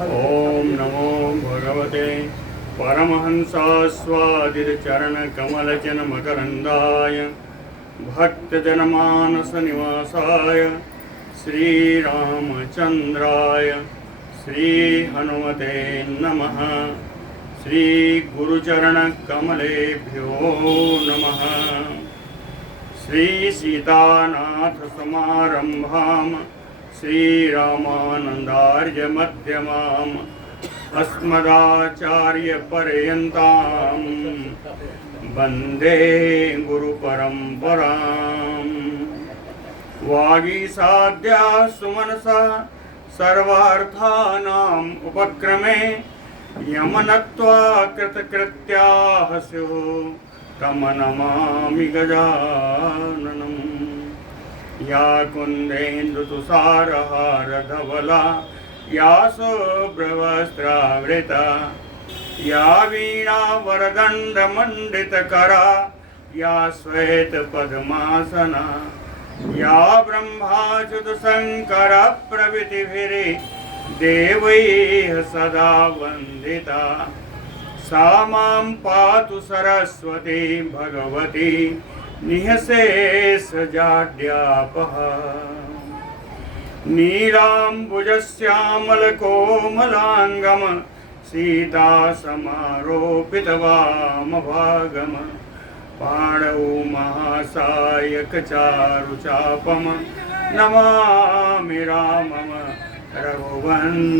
ओम नमो भगवते परमहंसास्वादितचरणकमलजनमकरन्दाय भक्तजनमानसनिवासाय श्रीरामचन्द्राय श्रीहनुमते नमः। श्रीगुरुचरणकमलेभ्यो नमः। श्रीसीतानाथसमारम्भाम् श्रीरामानन्दार्यमध्यमाम् अस्मदाचार्यपर्यन्ताम् वन्दे गुरुपरम्पराम्। वागीसाद्या सुमनसा सर्वार्थानाम् उपक्रमे यमनत्वा कृतकृत्याः स्युः तं नमामि गजाननम्। या कुन्देन्दुतुषारहारधवला या शुभ्रवस्त्रावृता या वीणावरदण्डमण्डितकरा या श्वेतपद्मासना या ब्रह्माच्युतशङ्करप्रभृतिभिः देवैः सदा वन्दिता सा मां पातु सरस्वती भगवती निःशेषजाड्यापः। नीलाम्बुजश्यामलकोमलाङ्गं सीतासमारोपितवामभागं पाणौ महासायकचारुचापं नमामि रामं रघुवंशनाथम्।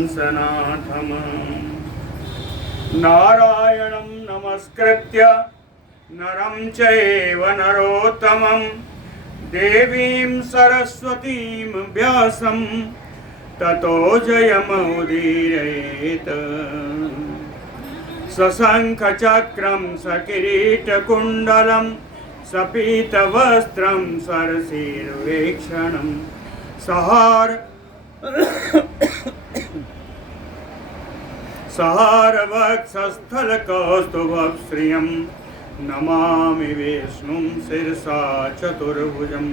नारायणं नमस्कृत्य नरं चैव नरोत्तमं देवीं सरस्वतीं व्यासं ततो जयमुदीरयेत्। सशङ्खचक्रं सकिरीटकुण्डलं सपीतवस्त्रं सरसीरुवेक्षणं सहारवक्षस्थलकौस्तुभश्रियं नमामि विष्णुं शिरसा चतुर्भुजं।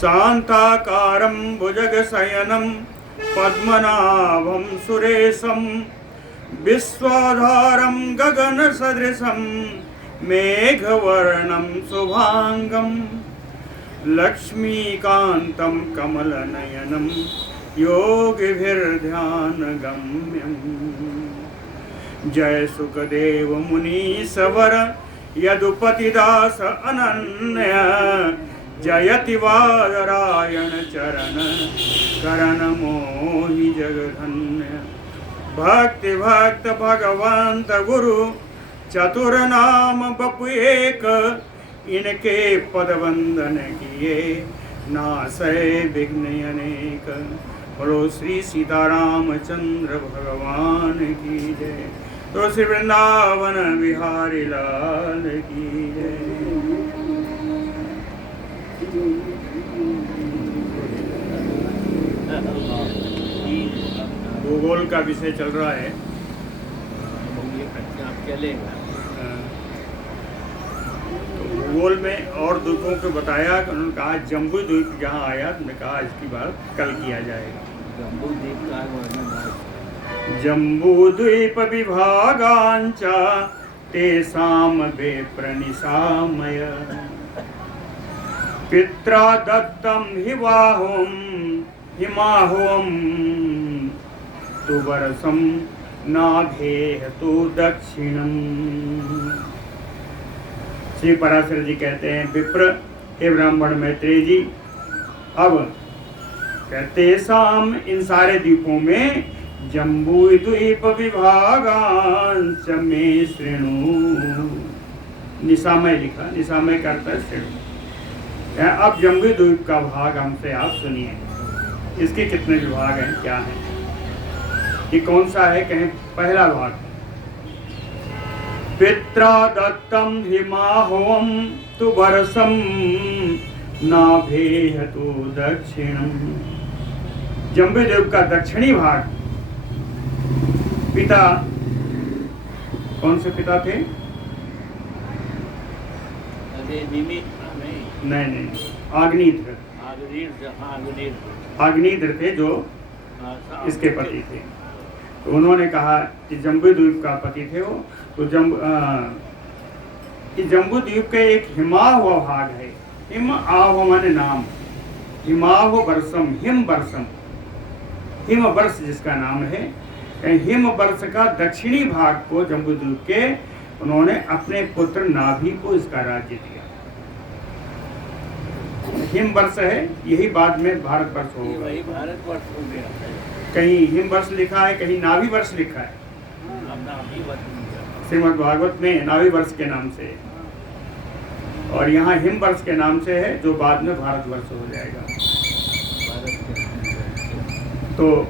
शान्ताकारं भुजगशयनं पद्मनाभं सुरेशं विश्वाधारं गगनसदृशं मेघवर्णं शुभांगं लक्ष्मीकान्तं कमलनयनं योगिभिर्ध्यानगम्यम्। जय सुखदेव मुनीश्वर यदुपतिदास अनन्य जयति वादरायण चरण करण मोहि जगधन्य। भक्ति भक्त भगवंत गुरु चतुर नाम बपु एक इनके पद वंदन किए नासै विघ्न अनेक। बोलो श्री सीतारामचंद्र भगवान की जय। तो श्री वृंदावन बिहारी लाल की जय। भूगोल का विषय चल रहा है। तो भूगोल में और द्वीपों को बताया कि उन्होंने कहा जम्बू द्वीप जहाँ आया, तुमने कहा इसकी बात कल किया जाएगा। जम्बू द्वीप का वर्णन जम्बूद्वीप विभागांच तेषां विप्रनिशामय पित्रा दत्तं हिमाहुं तु वर्षं नाभेह तु दक्षिणम्। श्री पराशर जी कहते हैं विप्र हे ब्राह्मण मैत्रेय जी, अब कहते शाम इन सारे द्वीपों में जम्बू द्वीप विभागांश में श्रेणु। निशामय लिखा, निशामय करता है श्रेणु। अब जम्बू द्वीप का भाग हमसे आप सुनिए। इसके कितने विभाग हैं, क्या हैं, ये कौन सा है? कहें पहला भाग पित्रा दत्तं हिमाहुं तु वर्षं नाभेह तु दक्षिणम्। जम्बूद्वीप का दक्षिणी भाग पिता कौन से पिता थे? नहीं, अग्निध्र थे जो इसके पति थे। तो उन्होंने कहा कि जम्बू द्वीप का पति थे वो, तो जम्बू द्वीप का एक हिमाव भाग है। हिम आव माने नाम, हिमाव वर्षम, हिम वर्षम, हिम वर्ष जिसका नाम है। हिम वर्ष का दक्षिणी भाग को जम्बू द्वीप के उन्होंने अपने पुत्र नाभि को इसका राज्य दिया। हिम वर्ष है, यही बाद में भारत वर्ष होगा। वही भारत वर्ष हो गया है। कहीं हिम वर्ष लिखा है, कहीं नाभि वर्ष लिखा है। अब नाभि वर्ष हो गया। श्रीमद् भागवत में नाभि वर्ष के नाम से, और यहाँ हिम वर्ष के नाम से है, जो बाद में भारत वर्ष हो जाएगा। भारत के तो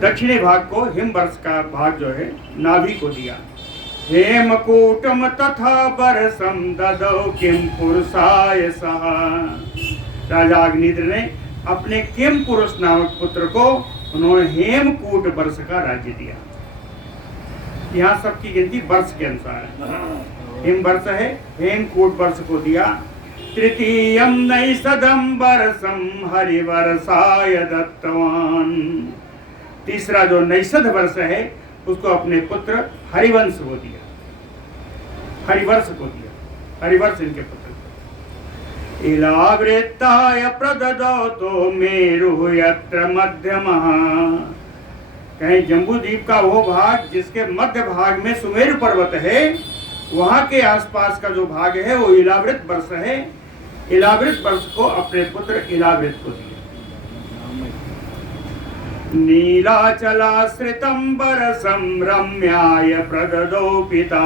दक्षिणी भाग को हिम वर्ष का भाग जो है नाभि को दिया। हेमकूटम तथा बरसम ददौ किम पुरुषाय सह। राजा अग्निद्र ने अपने किम पुरुष नामक पुत्र को उन्होंने हेमकूट वर्ष का राज्य दिया। यहाँ सबकी गिनती वर्ष के अनुसार है। हिम वर्ष है, हेमकूट वर्ष को दिया। तृतीयम नैषधम वर्षम हरिवर्षाय दत्तवान। तीसरा जो नैषध वर्ष है उसको अपने पुत्र हरिवंश को दिया, हरिवर्ष को दिया। हरिवर्ष इनके पुत्र। इलावृत्ताय प्रददौ तो मेरु यत्र मध्यमः। कहीं जम्बू द्वीप का वो भाग जिसके मध्य भाग में सुमेरु पर्वत है, वहां के आसपास का जो भाग है वो इलावृत वर्ष है। इलावृत वर्ष को अपने पुत्र इलावृत को दिया। नीलाचलाश्रितं बरसं रम्याय प्रददौ पिता।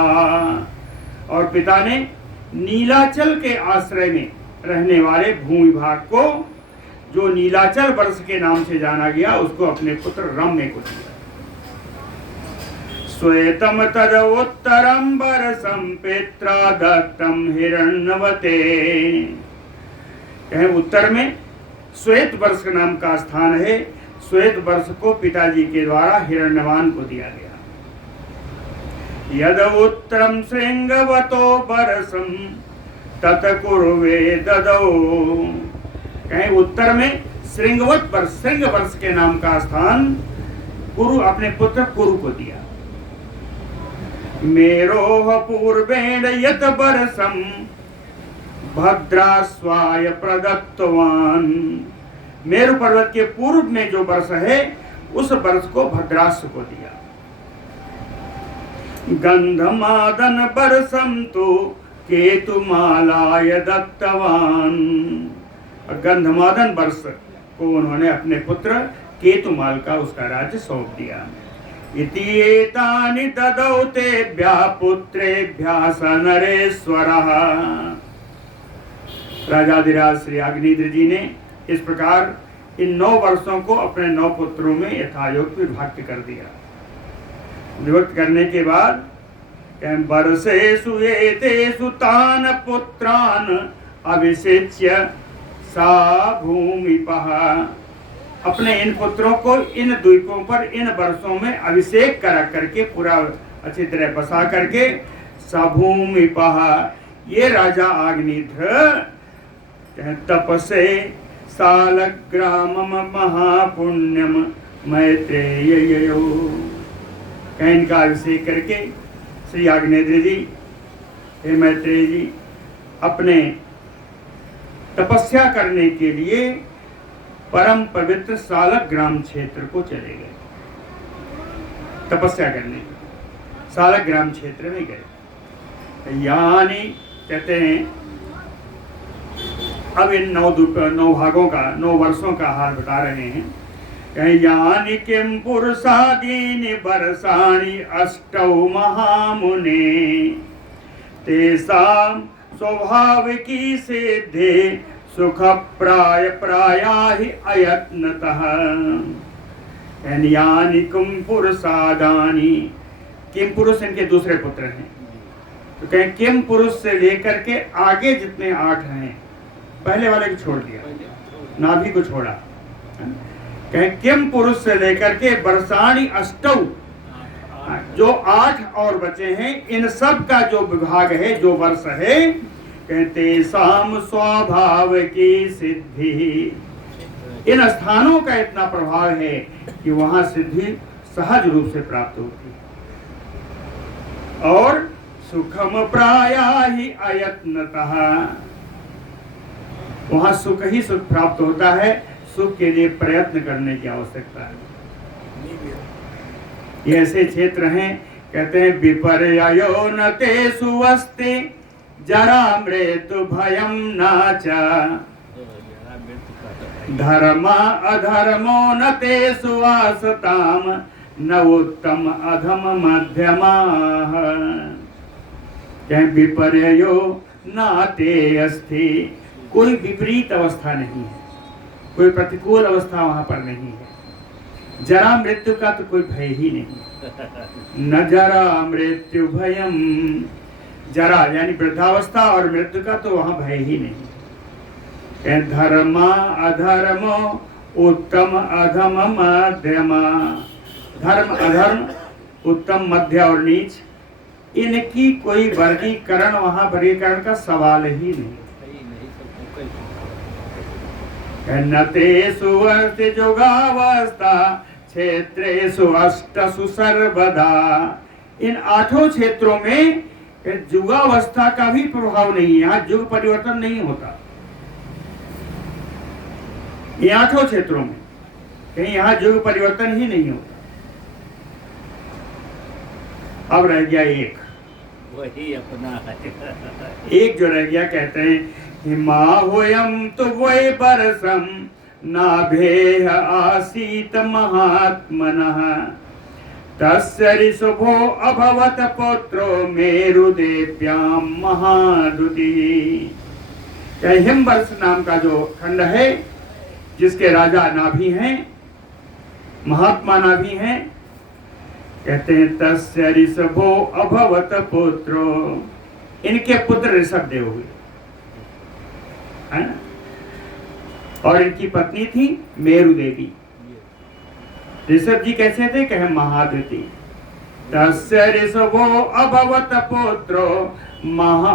और पिता ने नीलाचल के आश्रय में रहने वाले भूमि भाग को, जो नीलाचल वर्ष के नाम से जाना गया, उसको अपने पुत्र रम्य को दिया। श्वेतम तद उत्तरम बरसम पित्रा दत्तम हिरण्यवते। कहें उत्तर में श्वेत वर्ष नाम का स्थान है। श्वेत वर्ष को पिताजी के द्वारा हिरण्यवान को दिया गया। यद उत्तरम श्रृंगवतो बरसम तत कुरुवे ददौ। कहें उत्तर में श्रृंगवत वर्ष, श्रृंग वर्ष के नाम का स्थान कुरु अपने पुत्र कुरु को दिया। मेरोह पूर्वेण यत बरसम भद्रास्वाय प्रदत्तवान। मेरु पर्वत के पूर्व में जो वर्ष है उस वर्ष को भद्रास्व को दिया। गंधमादन वर्षम तो केतुमालाय दत्तवान। गंधमादन वर्ष को उन्होंने अपने पुत्र केतुमाल का उसका राज्य सौंप दिया। इति एतानि ददौ तेभ्यः पुत्रेभ्यः स नरेश्वरः। राजाधिराज श्री अग्निद्र जी ने इस प्रकार इन 9 वर्षों को अपने 9 पुत्रों में यथायोग्य विभक्त कर दिया। विभक्त करने के बाद वर्षेषु एतेषु तान पुत्रान अभिषेच्य सा भूमिपः। अपने इन पुत्रों को इन द्वीपों पर इन वर्षों में अभिषेक करा करके पूरा अच्छी तरह बसा करके सा भूमिपः। ये राजा अग्निध्र तपसे सालग्रामम महापुण्यम मैत्रेययो। इनका अभिषेक करके श्री आग्नेय जी, हे मैत्रेय जी, अपने तपस्या करने के लिए परम पवित्र सालग्राम क्षेत्र को चले गए। तपस्या करने सालग्राम क्षेत्र में गए। यानी कहते हैं, अब इन 9 भागों का 9 वर्षों का हाल बता रहे हैं। यानि किम पुरुषादीनि वर्षाणि अष्टौ महामुने तेषां स्वाभाविकी सिद्धे सुख प्राय प्रायाहि अयत्नतः। यानि किम पुरुषादानि, किम पुरुष इनके दूसरे पुत्र हैं। तो कहें किम पुरुष से लेकर के आगे जितने 8 हैं, पहले वाले को छोड़ दिया, नाभि को छोड़ा। कहें किम पुरुष से लेकर के वर्षाणि अष्टौ, जो 8 और बचे हैं, इन सब का जो विभाग है, जो वर्ष है, कहते साम स्वभाव की सिद्धि। इन स्थानों का इतना प्रभाव है कि वहां सिद्धि सहज रूप से प्राप्त होती है। और सुखम प्राया ही अयत्नतः, वहां सुख ही सुख प्राप्त होता है, सुख के लिए प्रयत्न करने की आवश्यकता है। ये ऐसे क्षेत्र हैं, कहते हैं विपर्ययो न ते सुवस्ति जरा मृत्यु भयम नाचा, धर्म अधर्मो न ते सुवासताम न उत्तम अधम मध्यमाः। क्या विपर्ययो नाते अस्ति, कोई विपरीत अवस्था नहीं है, कोई प्रतिकूल अवस्था वहां पर नहीं है। जरा मृत्यु का तो कोई भय ही नहीं, न जरा मृत्यु भयम, जरा यानी वृद्धावस्था और मृत्यु का तो वहां भय ही नहीं। धर्म अधर्म उत्तम अधम मध्यमा, धर्म अधर्म उत्तम मध्य और नीच, इनकी कोई वर्गीकरण वहां वर्गीकरण का सवाल ही नहीं। नते सुवर्ति जोगावस्था क्षेत्रेषु अष्टसु सर्वदा, इन 8 क्षेत्रों में जुगावस्था का भी प्रभाव नहीं है, यहाँ जुग परिवर्तन नहीं होता। ये 8 क्षेत्रों में कहीं यहाँ जुग परिवर्तन ही नहीं होता। अब रह गया एक, वही अपना है। एक जो रह गया, कहते हैं हिमा होयम तो वै बरसम नाभेह आसीत महात्मनः तस्य ऋषभो अभवत पुत्रो मेरुदेव्यां महादुतिः। क्या हिमवर्ष नाम का जो खंड है, जिसके राजा नाभि हैं, महात्मा नाभि हैं, कहते हैं तस्य ऋषभो अभवत पुत्रो, इनके पुत्र ऋषभ देव हुए, है ना। और इनकी पत्नी थी मेरु देवी। ऋषभ जी कैसे थे, कहे महादुति। तस्य ऋषभो अभवत पुत्रो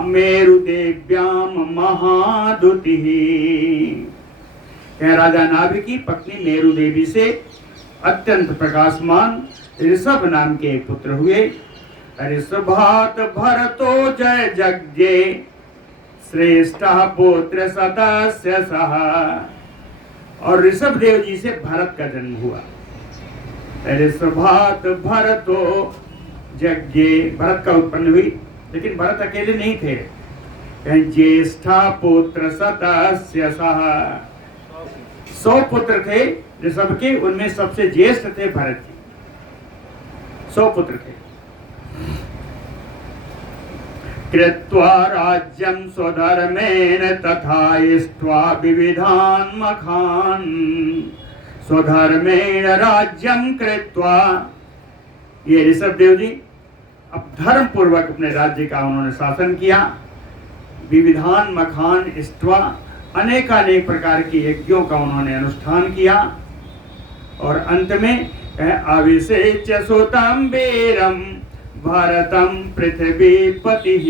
मेरु देव्याम महादुतिः। राजा नाभि की पत्नी मेरु देवी से अत्यंत प्रकाशमान ऋषभ नाम के पुत्र हुए। ऋषभात भरतो जय जज्ञे श्रेष्ठ पुत्र सदस्य सह। और ऋषभ देव जी से भरत का जन्म हुआ। ऋषभात भरतो जज्ञे, भरत का उत्पन्न हुई, लेकिन भरत अकेले नहीं थे, ज्येष्ठा पुत्र सदस्य सह। 100 पुत्र थे ऋषभ के, उनमें सबसे ज्येष्ठ थे भरत जी। 100 पुत्र थे। कृत्वा राज्यं स्वधर्मेण तथा इष्ट्वा विविधान् मखान्। स्वधर्मेण राज्यं कृत्वा, ये ऋषभ देव जी अब धर्म पूर्वक अपने राज्य का उन्होंने शासन किया। विविधान मखान इष्ट्वा, अनेकानेक प्रकार के यज्ञों का उन्होंने अनुष्ठान किया। और अंत में अभिषेच्य सुतं वीरं भरतं पृथ्वीपतिः।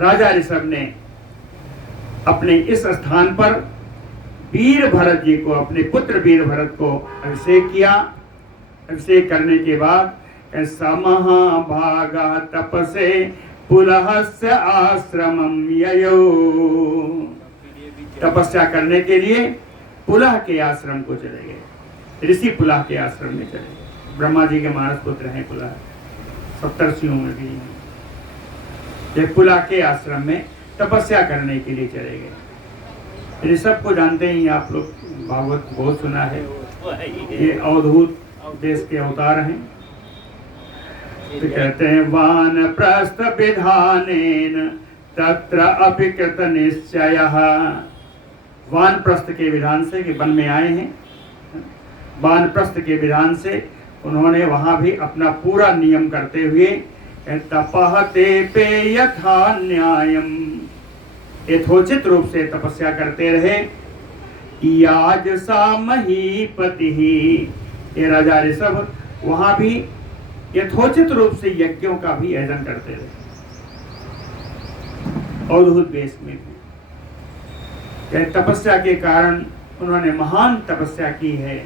राजा ऋषभ ने अपने इस स्थान पर वीर भरत जी को, अपने पुत्र वीर भरत को अभिषेक किया। अभिषेक करने के बाद समहाभागा तपसे पुलहस्य आश्रमं ययो। तपस्या करने के लिए पुलह के आश्रम को चले गए। ऋषि पुलह के आश्रम में चले गए। ब्रह्मा जी के मानस पुत्र हैं पुलह, सप्तर्षियों में भी। ये पुलह के आश्रम में तपस्या करने के लिए चले गए। ऋषभ को जानते ही आप लोग, भागवत बहुत सुना है। ये अवधूत देश के अवतार हैं। तो कहते हैं वानप्रस्थ विधानेन तत्र अपि कृत निश्चयः। वानप्रस्थ के विधान से, कि वन में आए हैं, वानप्रस्थ के विधान से उन्होंने वहां भी अपना पूरा नियम करते हुए तपहते पे यथा न्यायम, यथोचित रूप से तपस्या करते रहे। याज सा महीपति, ये राजा ऋषभ वहां भी यथोचित रूप से यज्ञों का भी आयोजन करते रहे। अवधूत देश में भी तपस्या के कारण उन्होंने महान तपस्या की है।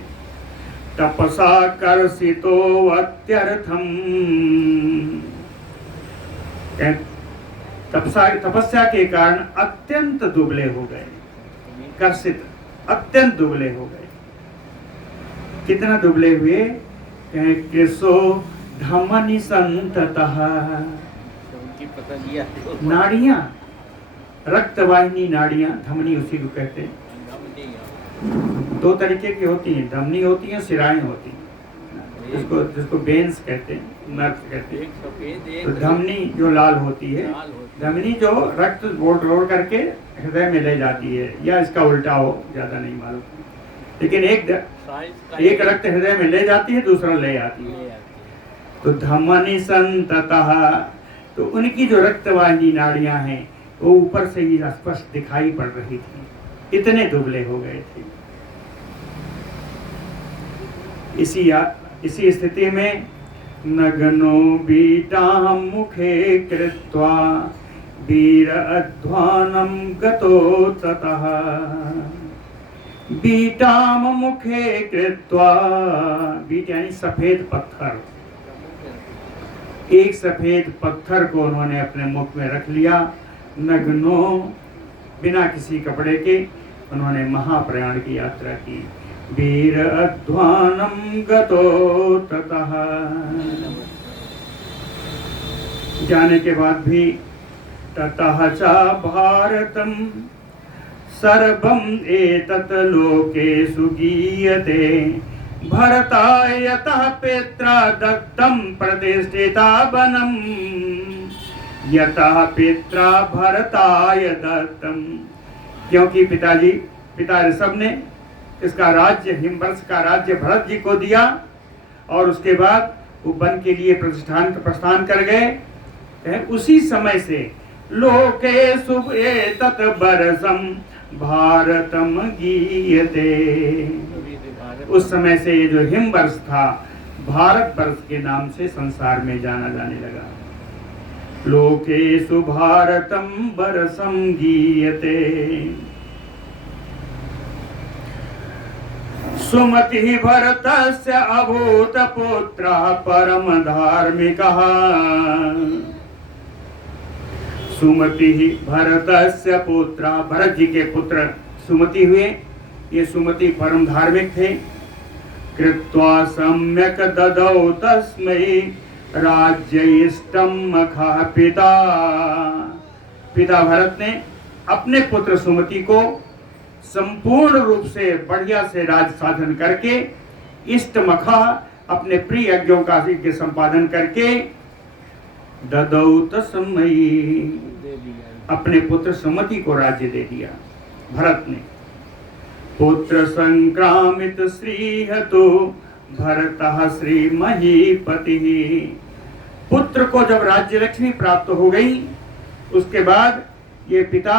तपसा कर्षितो अत्यर्थम। तपस्या के कारण अत्यंत दुबले हो गए, कर्षित अत्यंत दुबले हो गए। कितना दुबले हुए? कृषो धमनि संततः, नाड़ियां, रक्तवाहिनी नाड़ियां, धमनी उसी को कहते हैं। दो तरीके की होती हैं, धमनी होती हैं, सिराएं होती हैं, जिसको बेन्स कहते हैं, नर्व्स कहते हैं। तो धमनी जो लाल होती है, धमनी जो रक्त रोड़ करके हृदय में ले जाती है, या इसका उल्टा हो, ज्यादा नहीं मालूम, लेकिन एक रक्त हृदय में ले जाती है, दूसरा ले आती है। तो धमनी संततः, तो उनकी जो रक्तवाहिनी नाड़ियां हैं वो ऊपर से ही स्पष्ट दिखाई पड़ रही थी, इतने दुबले हो गए थे। इसी स्थिति में नग्नो बीटां मुखे कृत्वा वीर अध्वानं गतो ततः। बीटां मुखे कृत्वा, बीट यानी सफेद पत्थर, एक सफेद पत्थर को उन्होंने अपने मुख में रख लिया। नग्नो, बिना किसी कपड़े के उन्होंने महाप्रयाण की यात्रा की। वीर अध्वानं गतो ततः, जाने के बाद भी ततः च भारतं सर्वं एतत् लोकेषु गीयते। भरताय यतः पित्रा दत्तं प्रतिष्ठिता वनं, यतः पित्रा भरताय दत्तं, क्योंकि पिता ऋषभ ने इसका राज्य, हिमवर्ष का राज्य भरत जी को दिया, और उसके बाद वो वन के लिए प्रस्थान कर गए। उसी समय से लोकेषु एतत् वर्षं भारतम गीयते, उस समय से ये जो हिमवर्ष था भारत वर्ष के नाम से संसार में जाना जाने लगा। लोकेषु भारतम वर्षं गीयते। सुमति भरतस्य अभूत पुत्रः परम धार्मिकः। सुमति भरतस्य पुत्रः, भरत जी के पुत्र सुमति हुए। ये सुमति परम धार्मिक थे। कृत्वा सम्यक ददौ तस्मै राज्यइष्टं मखः पिता। पिता भरत ने अपने पुत्र सुमति को संपूर्ण रूप से बढ़िया से राज साधन करके, इष्ट मखा, अपने प्रिय यज्ञों का यज्ञ संपादन करके, ददौ तस्मै, अपने पुत्र सुमति को राज्य दे दिया भरत ने। पुत्र संक्रामित श्रीहतो भरतः श्री महीपति। पुत्र को जब राज्य लक्ष्मी प्राप्त हो गई, उसके बाद ये पिता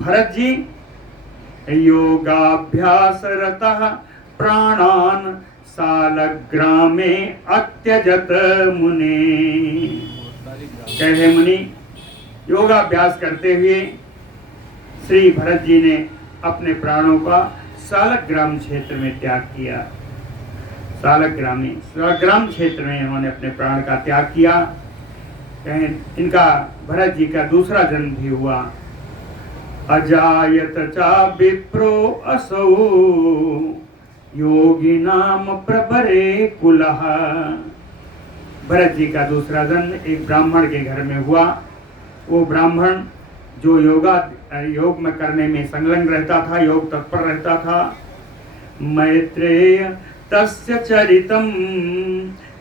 भरत जी योगाभ्यास रतः प्राणान सालग्रामे अत्यजत मुने। कहे मुनि, योगाभ्यास करते हुए श्री भरत जी ने अपने प्राणों का सालग्राम क्षेत्र में त्याग किया। सालग्राम क्षेत्र में इन्होंने अपने प्राण का त्याग किया। कहें इनका भरत जी का दूसरा जन्म भी हुआ। अजायत चा विप्रो असौ योगी नाम प्रबरे कुलः। भरत जी का दूसरा जन्म एक ब्राह्मण के घर में हुआ। वो ब्राह्मण जो योग में करने में संलग्न रहता था, योग तत्पर रहता था। मैत्रेय तस्य चरितं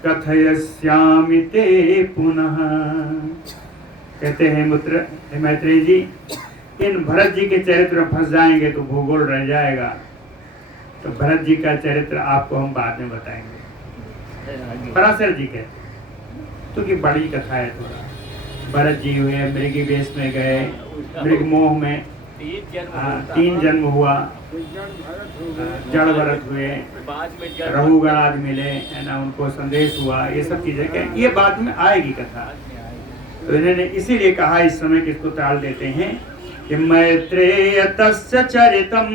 कथयस्यामि ते पुनः। कहते हैं मैत्रेय जी, इन भरत जी के चरित्र में फंस जाएंगे तो भूगोल रह जाएगा, तो भरत जी का चरित्र आपको हम बाद में बताएंगे। पराशर जी कहते क्योंकि बड़ी कथा है थोड़ा। भरत जी हुए, मृगी वेश में गए, मृग मोह में 3 जन्म हुआ, जड़ भरत हुए, रघुगण आदि मिले, है ना, उनको संदेश हुआ, ये सब चीजें ये बाद में आएगी कथा। तो इन्होंने इसीलिए कहा इस समय किसको टाल देते हैं कि मैत्रेय तस्य चरितम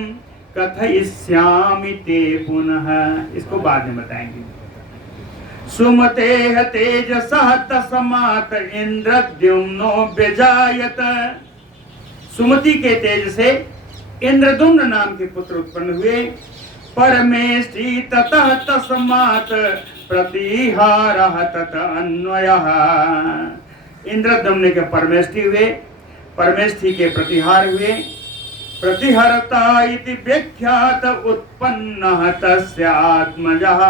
कथयिष्यामि ते पुनः। इसको बाद में बताएंगे। सुमते तेजसः तस्मात् इंद्रद्युम्नो व्यजायत। सुमति के तेज से इंद्रद्युम्न नाम के पुत्र उत्पन्न हुए। परमेष्टि ततः तस्मात् प्रतिहारः तत अन्वयः। इंद्रद्युम्न के परमेष्टि हुए, परमेष्टि के प्रतिहार हुए। प्रतिहरता इति व्याख्यात उत्पन्नः तस्य आत्मजः।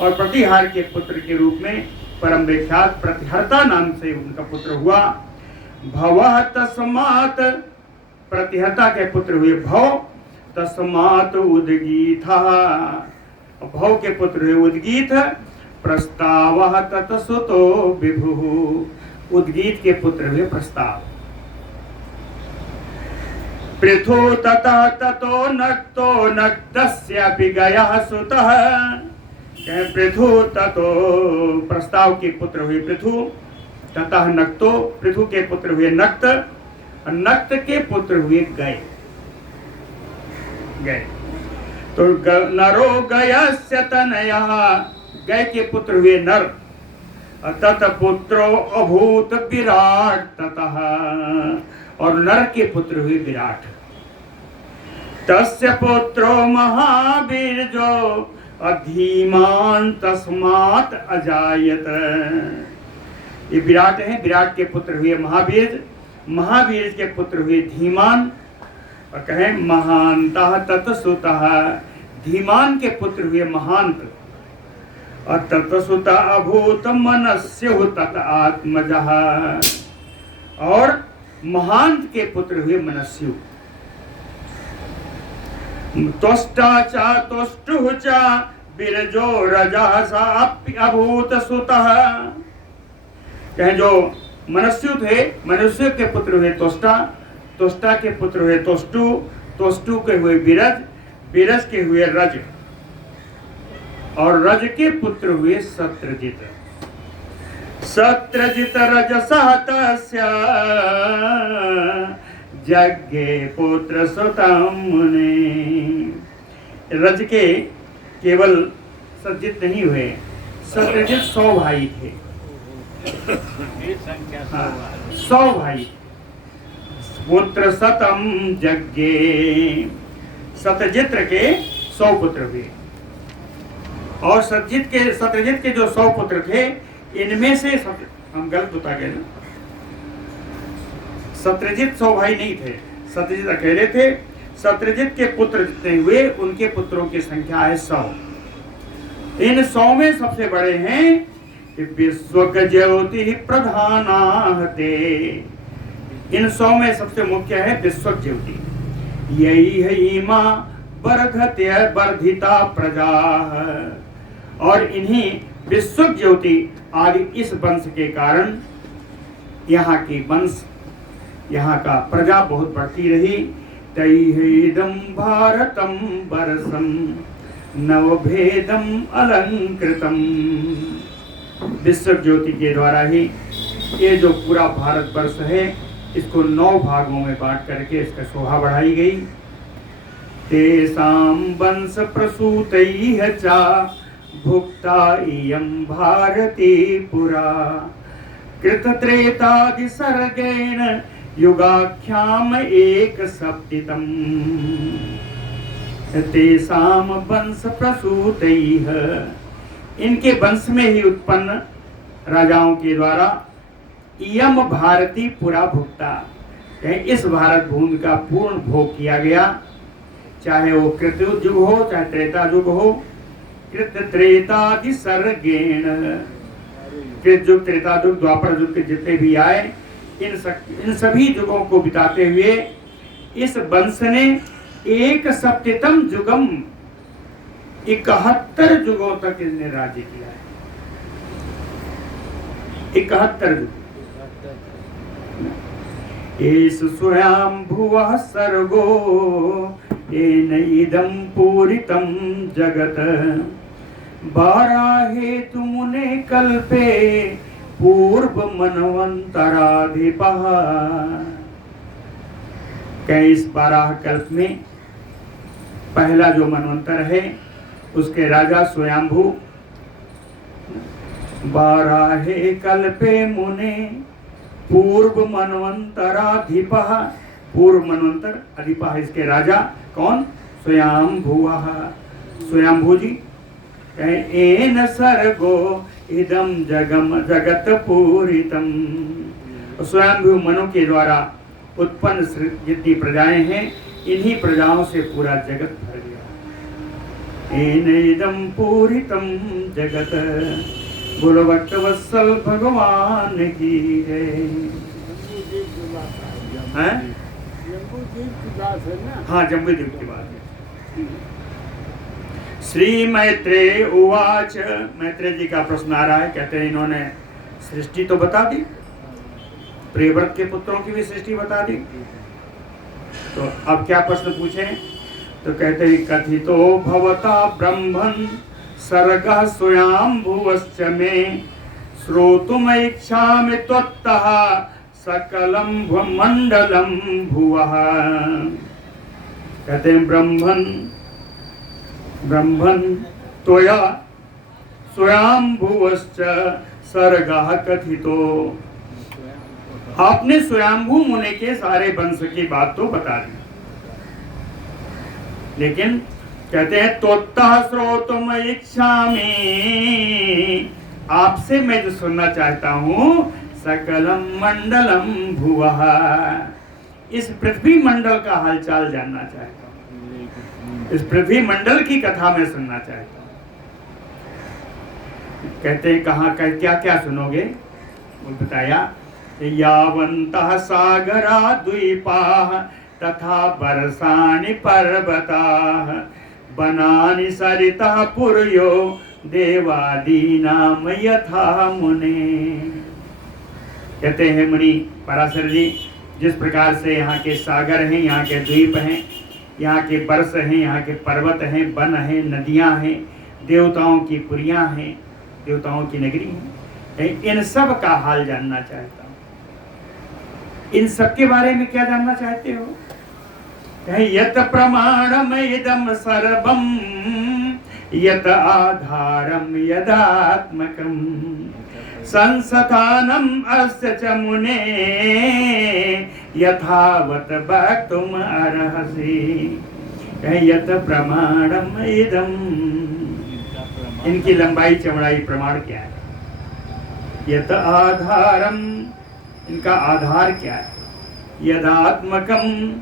और प्रतिहार के पुत्र के रूप में परम विख्यात प्रतिहरता नाम से उनका पुत्र हुआ। भवः तस्मात्, प्रतिहरता के पुत्र हुए भव, तस्मात् उद्गीतः, भव के पुत्र हुए उद्गीत। प्रस्तावः ततसुतो विभुः, उद्गीत के पुत्र हुए प्रस्ताव। पृथु ततः ततो नक्तो नक्तस्यापि गयः सुतः। पृथु ततो, प्रस्ताव के पुत्र हुए पृथु, ततः नक्तो, पृथु के पुत्र हुए नक्त, नक्त के पुत्र हुए गय। गय तो नरो गयस्य तनयः, गय के पुत्र हुए नर। तत पुत्रो अभूत विराट ततः, और नर के पुत्र हुए विराट। तस्य पुत्रो महावीर्यो अधीमान तस्मात् अजायत। ये विराट है, विराट के पुत्र हुए महावीर, महावीर के पुत्र हुए धीमान। और कहें महांतः ततसुतः, धीमान के पुत्र हुए महांत। और ततसुतः अभूत मनस्यु तत आत्मजः, और महांत के पुत्र हुए मनस्यु। त्वष्टा च तुष्टुः च बिरजो रजः स अभूत सुतः। कहें जो मनस्यु थे, मनुष्य के पुत्र हुए त्वष्टा, त्वष्टा के पुत्र हुए त्वष्टु, त्वष्टु के हुए बिरज, बिरज के हुए रज, और रज के पुत्र हुए सत्रजित। सत्रजित रजसः तस्य जज्ञे पुत्र सुतं मुने। रज के केवल सत्रजित नहीं हुए, सत्रजित 100 भाई थे। ये संख्या 100 भाई। पुत्र सतम जज्ञे, सतजित्र के 100 पुत्र हुए। और सत्रजित के जो 100 पुत्र थे, इनमें से हम गलत बता गए ना, सत्रजित 100 भाई नहीं थे, सत्रजित अकेले थे। सत्रजित के पुत्र जितने हुए, उनके पुत्रों की संख्या है 100। इन 100 में सबसे बड़े हैं कि विश्वक ज्योति प्रधाना ते। इन 100 में सबसे मुख्य है विश्वक ज्योति। यही है इमा वर्धते वर्धिता प्रजा। और इन्हीं विश्वक ज्योति आदि इस वंश के कारण यहाँ की वंश, यहाँ का प्रजा बहुत बढ़ती रही। तैहेदम भारतम वर्षम नवभेदम अलंकृतम। विश्व ज्योति के द्वारा ही ये जो पूरा भारत वर्ष है, इसको 9 भागों में बांट करके इसका शोभा बढ़ाई गई। तेसाम वंश प्रसूतैः च भुक्ता इयं भारती पुरा कृतत्रेतादि सर्गेण युगाख्याम एक सप्तितम। तेसाम वंश प्रसूतैः, इनके वंश में ही उत्पन्न राजाओं के द्वारा इयम भारती पुरा भुक्ता, इस भारत भूमि का पूर्ण भोग किया गया। चाहे वो कृतयुग युग हो, चाहे त्रेता युग हो। कृत त्रेतादि सर्गेण, कृत युग, त्रेता युग, द्वापर युग के जितने भी आए, इन सभी युगों को बिताते हुए इस वंश ने एक सप्तम युगम, 71 युगों तक इसने राज्य किया है। 71 युग। एष स्वयं भुवः सर्गो येन इदं पूरितं जगत् बाराहेतु मुने कल्पे पूर्व मनवंतराधिपः। इस 12 कल्प में पहला जो मनवंतर है उसके राजा स्वयंभू, 12 कल्पे मुने पूर्व मनवंतराधिपः, पूर्व मनवंतर अधिपः इसके राजा कौन? स्वयंभुवः, स्वयंभू जी। एन सर्गो इदम जगम जगत पूरितम, स्वयंभू मनु के द्वारा उत्पन्न जितनी प्रजाएं हैं इन्हीं प्रजाओं से पूरा जगत भर गया। एन इदम पूरितम जगत, बोलो भक्तवत्सल भगवान की जय। हैं? हाँ, जम्बूद्वीप की बात है। श्री मैत्रेय उवाच, मैत्रेय जी का प्रश्न आ रहा है। कहते हैं इन्होंने सृष्टि तो बता दी, प्रियव्रत के पुत्रों की भी सृष्टि बता दी, तो अब क्या प्रश्न पूछे? तो कहते हैं कथितो भवता ब्रह्मन् सर्गः स्वयंभुवश्च मे श्रोतुम इच्छामि त्वत्तः सकलं मंडलम भुवः। कहते हैं ब्रह्मन् त्वया स्वयंभुवश्च सर्गः कथितो, आपने स्वयंभू मुनि के सारे वंश की बात तो बता दी, लेकिन कहते हैं त्वत्तः श्रोतुम इच्छामि, आपसे मैं जो सुनना चाहता हूं सकलम मंडलम भुवः, इस पृथ्वी मंडल का हालचाल जानना चाहता हूं, इस पृथ्वी मंडल की कथा में सुनना चाहता हूं। कहते हैं कहाँ का क्या क्या सुनोगे? वो बताया यावन्तः सागरा द्वीपाः तथा वर्षाणि पर्वताः वनानि सरितः पुर्यो देवादीनां यथा मुने। कहते हैं मुनि पराशर जी, जिस प्रकार से यहाँ के सागर हैं, यहाँ के द्वीप हैं, यहाँ के वर्ष हैं, यहाँ के पर्वत हैं, वन हैं, नदियाँ हैं, देवताओं की पुरियाँ हैं, देवताओं की नगरी है, इन सब का हाल जानना चाहता हूँ। इन सब के बारे में क्या जानना चाहते हो? यत प्रमाणम इदम सर्वम यत आधारम यदात्मकम संस्थानम अस्य च मुने यथावत वक्तुम अर्हसि। यत प्रमाणम इदम, इनकी लंबाई चौड़ाई प्रमाण क्या है? यत आधारम, इनका आधार क्या है? यदात्मकम,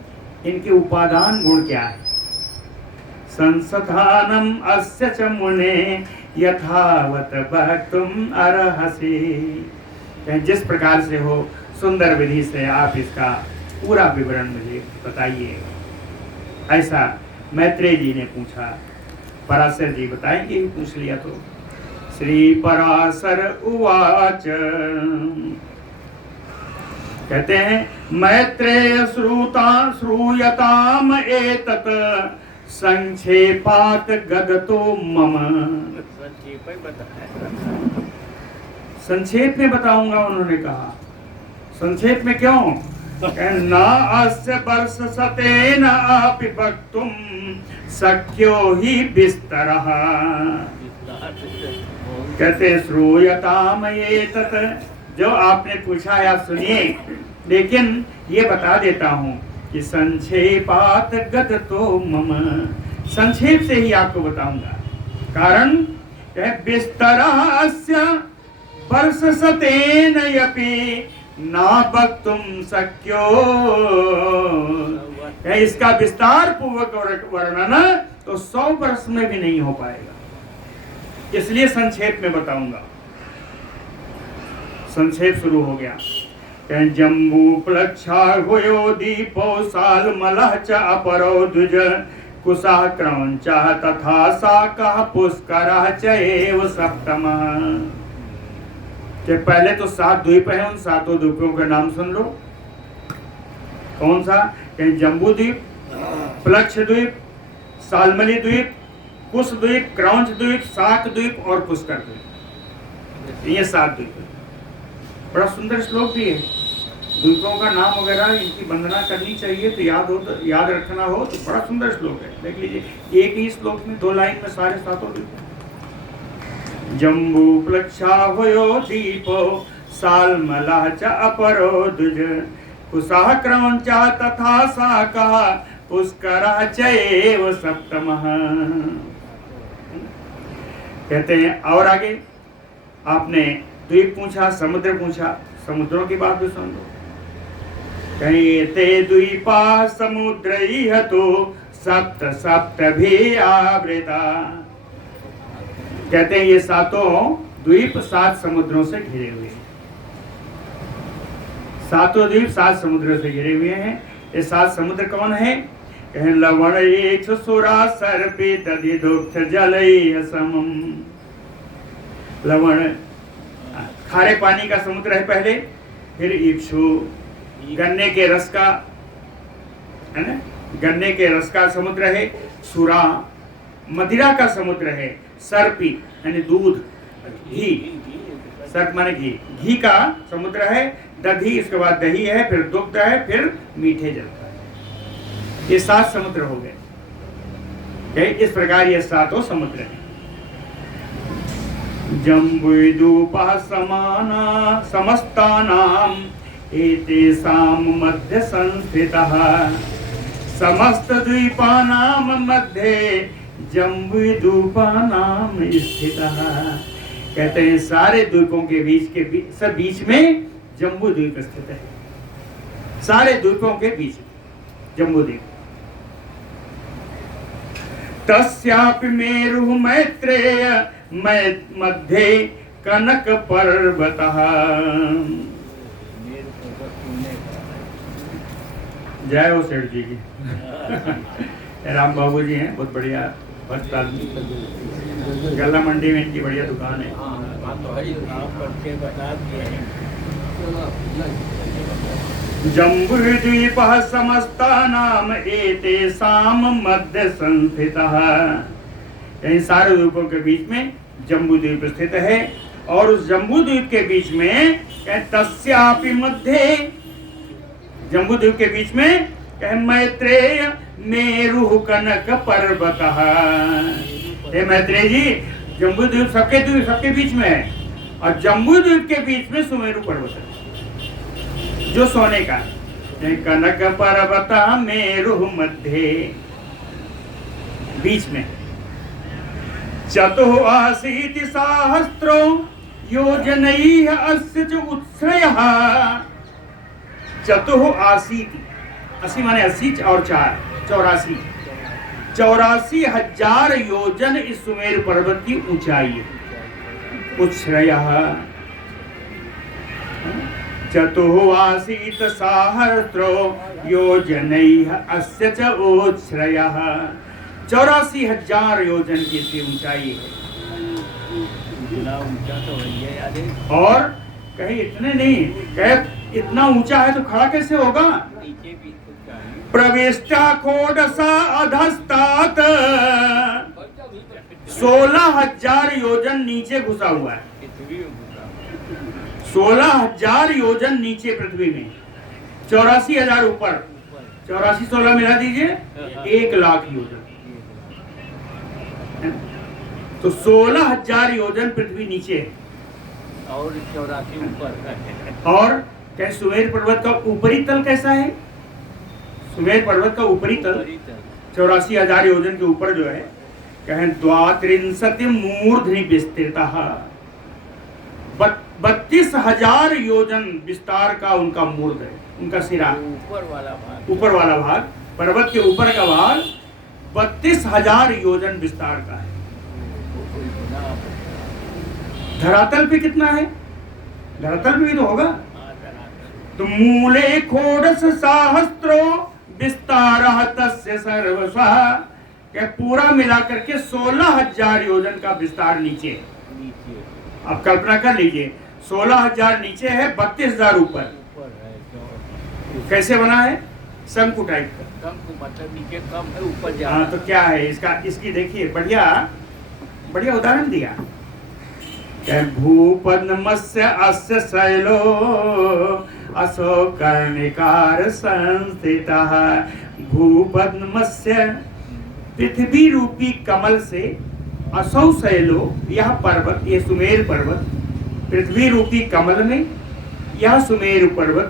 इनके उपादान गुण क्या है? संस्थानम अस्य च मुने यथावत वक्तुम अर्हसि, जिस प्रकार से हो सुंदर विधि से आप इसका पूरा विवरण मुझे बताइए। ऐसा मैत्रेय जी ने पूछा। पराशर जी बताएंगे, पूछ लिया तो। श्री पराशर उवाच, कहते हैं मैत्रेय श्रूयताम एतत् संक्षेपात गदतो मम। संक्षेप में बताऊंगा, उन्होंने कहा। संक्षेप में क्यों? न अस्य वर्ष सतेन अपि वक्तुम शक्यो हि विस्तरः। कहते श्रूयताम एतत्, जो आपने पूछा है आप सुनिए, लेकिन ये बता देता हूँ कि संक्षेपात गदतो मम, संक्षेप से ही आपको बताऊंगा। कारण विस्तरस्य वर्षशतेन यपि न वक्तुम शक्यो, इसका विस्तार पूर्वक वर्णन तो 100 वर्ष में भी नहीं हो पाएगा, इसलिए संक्षेप में बताऊंगा। संक्षेप शुरू हो गया। जम्बू प्लक्षा हुयो दीपो सालमलः च अपरो द्विज कुशः क्रौञ्चः तथा शाकः पुष्करः च एव सप्तमः। कि पहले तो 7 द्वीप हैं, उन 7 द्वीपों के नाम सुन लो। कौन सा? जम्बू द्वीप, प्लक्ष द्वीप, सालमली द्वीप, कुश द्वीप, क्रौंच द्वीप, शाक द्वीप और पुष्कर द्वीप, ये 7 द्वीप। बड़ा सुंदर श्लोक भी है। द्वीपों का नाम वगैरह इनकी वंदना करनी चाहिए, तो याद रखना हो तो बड़ा सुंदर श्लोक है, देख लीजिए। एक ही श्लोक में 2 लाइन में सारे सातों द्वीप। जम्बू प्लक्षा भयो दीपो सालमला च अपरो द्विज कुशः क्रौंचा तथा साकः पुष्करः चैव सप्तमः। कहते हैं और आगे आपने द्वीप पूछा, समुद्र पूछा, समुद्रों की बात भी सुन लो। कहीं ते द्वीपा समुद्र तो सप्त सप्त भी आवृता। कहते हैं ये सातों द्वीप 7 समुद्रों से घिरे हुए हैं। सातों द्वीप 7 समुद्रों से घिरे हुए हैं। ये 7 समुद्र कौन है? कहें लवण एक सुरा सर्पे तदि दुग्ध जलय समम। लवण खारे पानी का समुद्र है पहले, फिर इक्षु गन्ने के रस का, है ना, गन्ने के रस का समुद्र है, सुरा मदिरा का समुद्र है, सर्पी यानी दूध, घी, सर्प माने घी, घी का समुद्र है, दधी, इसके बाद दही है, फिर दुग्ध है, फिर मीठे जल का है। ये 7 समुद्र हो गए। इस प्रकार ये 7 समुद्र हैं। जम्बूद्वीपः समाना समस्तानाम् एतेषां मध्य संस्थितः समस्त द्वीपानां मध्ये जम्बूद्वीपानां स्थितः। कहते हैं सारे द्वीपों के बीच में जम्बू द्वीप स्थित है। सारे द्वीपों के बीच जम्बू द्वीप। तस्यापि मेरुः मैत्रेय मध्ये कनक पर्वतः। जय हो सेठ जी की। राम बाबू जी हैं, बहुत बढ़िया भक्त आदमी। गल्ला मंडी में इनकी बढ़िया दुकान है। जम्बूद्वीपः समस्तानाम् एतेषां मध्य संस्थितः। इन सारे द्वीपों के बीच में जम्बू द्वीप स्थित है। और उस जम्बू द्वीप के बीच में तस्यापि मध्ये, जम्बू द्वीप के बीच में मैत्रेय मेरु कनक पर्वतः। हे मैत्रेय जी, जम्बू द्वीप सबके बीच में है, और जम्बू द्वीप के बीच में सुमेरु पर्वत है जो सोने का। कनक पर्वत मेरु मध्य, बीच में। 84 सहस्रो योजनैः अस्य च उत्श्रयः। 84, 80 माने 80 और 4, 84, 84,000 योजन इस सुमेर पर्वत की ऊंचाई है। उत्श्रयः 84 सहस्रो योजनैः अस्य च उत्श्रयः। 84,000 योजन की इसकी ऊंचाई है। और कहीं इतने नहीं, कहे इतना ऊंचा है तो खड़ा कैसे होगा? प्रविष्टा खोडसा अधस्तात 16,000 योजन नीचे घुसा हुआ है। 16,000 योजन नीचे पृथ्वी में, 84,000 ऊपर, 84 16 मिला दीजिए, 1,00,000 योजन। तो 16,000 योजन पृथ्वी नीचे है और 84 ऊपर। और क्या सुमेर पर्वत का ऊपरी तल कैसा है? सुमेर पर्वत का ऊपरी तल 84,000 योजन के ऊपर जो है, कहें 32 मूर्धनि विस्तृतः। 32,000 योजन विस्तार का उनका मूर्ध है, उनका सिरा, ऊपर वाला भाग, पर्वत के ऊपर का भाग 32,000 योजन विस्तार का है। धरातल पे कितना है? धरातल पे भी तो होगा। तो मूले खोडस सहस्त्रो विस्तारः तस्य सर्वशः। क्या पूरा मिलाकर के 16,000 योजन का विस्तार नीचे। आप कल्पना कर लीजिए, 16,000 नीचे है, 32,000 ऊपर। कैसे बना है? शंकु टाइप का। शंकु मतलब नीचे कम है, ऊपर ज्यादा। हाँ, तो क्या है इसका? इसकी देखिए, बढ़िया बढ़िया उदाहरण दिया। भूपद्मस्य अस्य शैलो असो कर्णिकार संस्थितः भूपद्मस्य। पृथ्वी रूपी कमल से असौ शैलो, यह पर्वत, ये सुमेर पर्वत पृथ्वी रूपी कमल में, यह सुमेरु पर्वत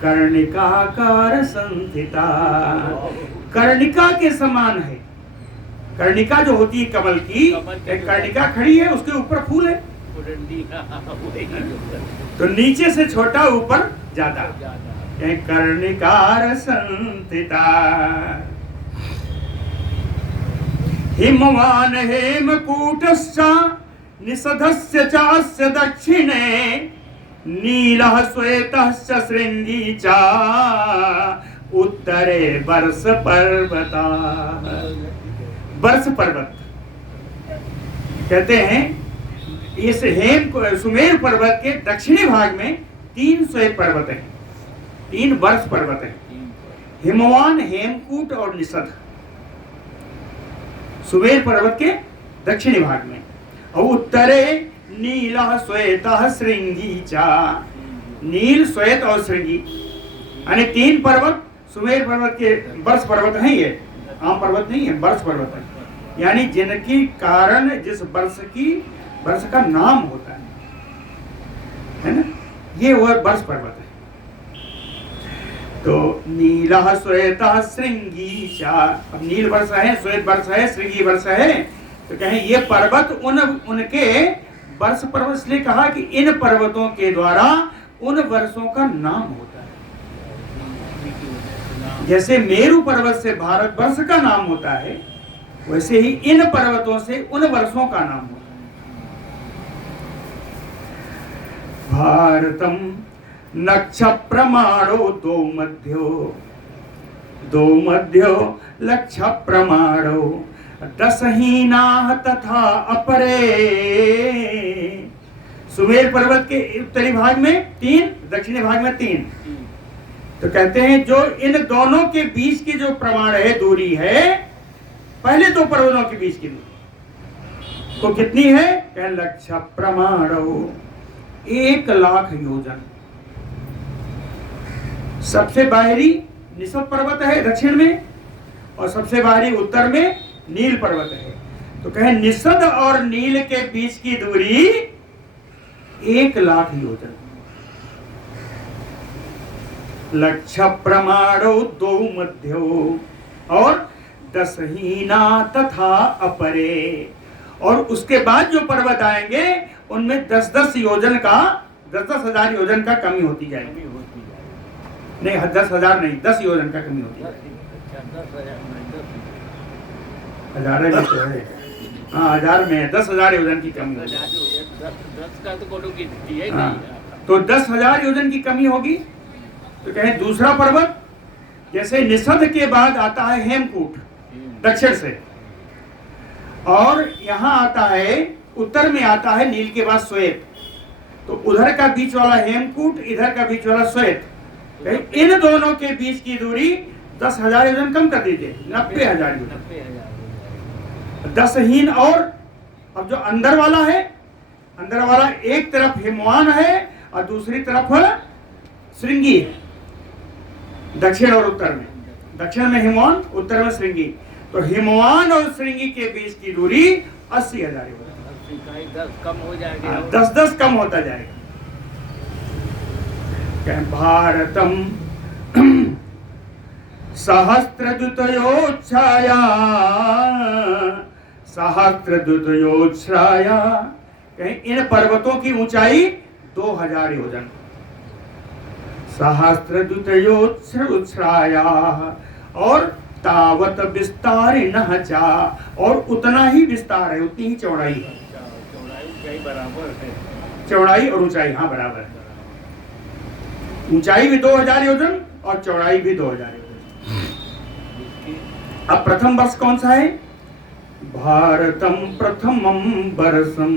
कर्णिकाकार संस्थिता, कर्णिका के समान है। कर्णिका जो होती है कमल की, एक कर्णिका खड़ी है, उसके ऊपर फूल है, तो नीचे से छोटा ऊपर ज्यादा, कर्णिकार संस्थिता। हिमवान हेमकूटश्च निषधस्य चास्य दक्षिणे नीलः श्वेतश्च शृंगी च उत्तरे वर्ष पर्वता। वर्ष पर्वत कहते हैं इस सुमेर पर्वत के दक्षिणी भाग में 3 श्वेत पर्वत हैं, 3 वर्ष पर्वत हैं, हिमवान, हेमकूट और निषध, सुमेर पर्वत के दक्षिणी भाग में। और उत्तरे नीलः श्वेतः शृंगी चा, नील, श्वेत और श्रृंगी, यानी 3 पर्वत सुमेर पर्वत के वर्ष पर्वत हैं। ये आम पर्वत नहीं है, वर्ष पर्वत है, यानी जिनके कारण जिस वर्ष का नाम होता है ना, ये वह वर्ष पर्वत है। तो नीलः श्वेतः शृंगी चा, अब नील वर्ष है, श्वेत वर्ष है, शृंगी वर्ष है, तो कहें ये पर्वत उनके वर्ष पर्वत, इसलिए कहा कि इन पर्वतों के द्वारा उन वर्षों का नाम होता है। जैसे मेरु पर्वत से भारत वर्ष का नाम होता है, वैसे ही इन पर्वतों से उन वर्षों का नाम होता है। भारतम नक्ष प्रमाणो दो मध्यो लक्ष प्रमाणो दशहीनाः तथा अपरे। सुमेर पर्वत के उत्तरी भाग में 3, दक्षिणी भाग में 3। तो कहते हैं जो इन दोनों के बीच की जो प्रमाण है, दूरी है, पहले 2 पर्वतों के बीच की दूरी तो कितनी है? कह लक्ष प्रमाणो, 1 लाख योजन। सबसे बाहरी निषद पर्वत है दक्षिण में, और सबसे बाहरी उत्तर में नील पर्वत है। तो कहे निषद और नील के बीच की दूरी 1 लाख योजन। लक्ष प्रमाणो 2 मध्यो और दशहीना तथा अपरे। और उसके बाद जो पर्वत आएंगे उनमें 10-10 योजन का, 10-10 हजार योजन का कमी होती जाएगी। नहीं, 10,000 नहीं, 10 योजन का कमी होती जाएगी। हजार में तो है, हाँ, 1000 में 10,000 योजन की कमी होगी। तो 10,000 योजन की कमी होगी। तो कहें दूसरा पर्वत, जैसे निषद के बाद आता है हेमकूट दक्षिण से, और यहाँ आता है उत्तर में आता है नील के बाद श्वेत, तो उधर का बीच वाला हेमकूट, इधर का बीच वाला श्वेत, इन दोनों के बीच की दूरी 10,000 योजन कम कर दीजिए, 90,000 योजन। 10हीन। और अब जो अंदर वाला है, अंदर वाला एक तरफ हिमवान है और दूसरी तरफ शृंगी है, दक्षिण और उत्तर में। दक्षिण में हिमवान, उत्तर में शृंगी। तो हिमवान और शृंगी के बीच की दूरी 80,000 योजन, 10 कम हो जाएगा, 10-10 कम होता जाएगा। भारतम सहस्त्रद्युतयोच्छाया, सहस्त्रद्युतयोच्छ्राया, कहीं इन पर्वतों की ऊंचाई 2000 योजन। सहस्त्रद्युतयोच्छ्राया और तावत विस्तारिणः च, और उतना ही विस्तार है, उतनी ही चौड़ाई है। चौड़ाई बराबर है, चौड़ाई और ऊंचाई हाँ बराबर है। ऊंचाई भी 2000 योजन और चौड़ाई भी 2000 योजन। अब प्रथम वर्ष कौन सा है? भारतम प्रथमम वर्षम